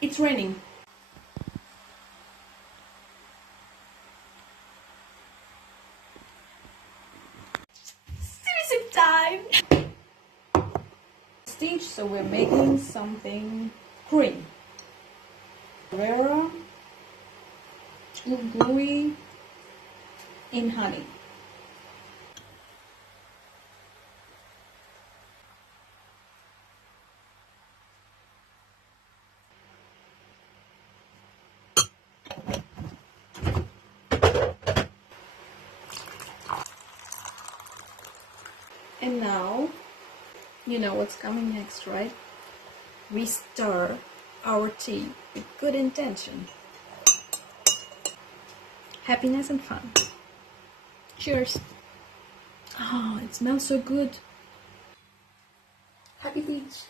It's raining. Sip time! Stitch, so we're making something green. Vera, gluey in honey. And now, you know what's coming next, right? We stir our tea with good intention. Happiness and fun. Cheers. Oh, it smells so good. Happy beach.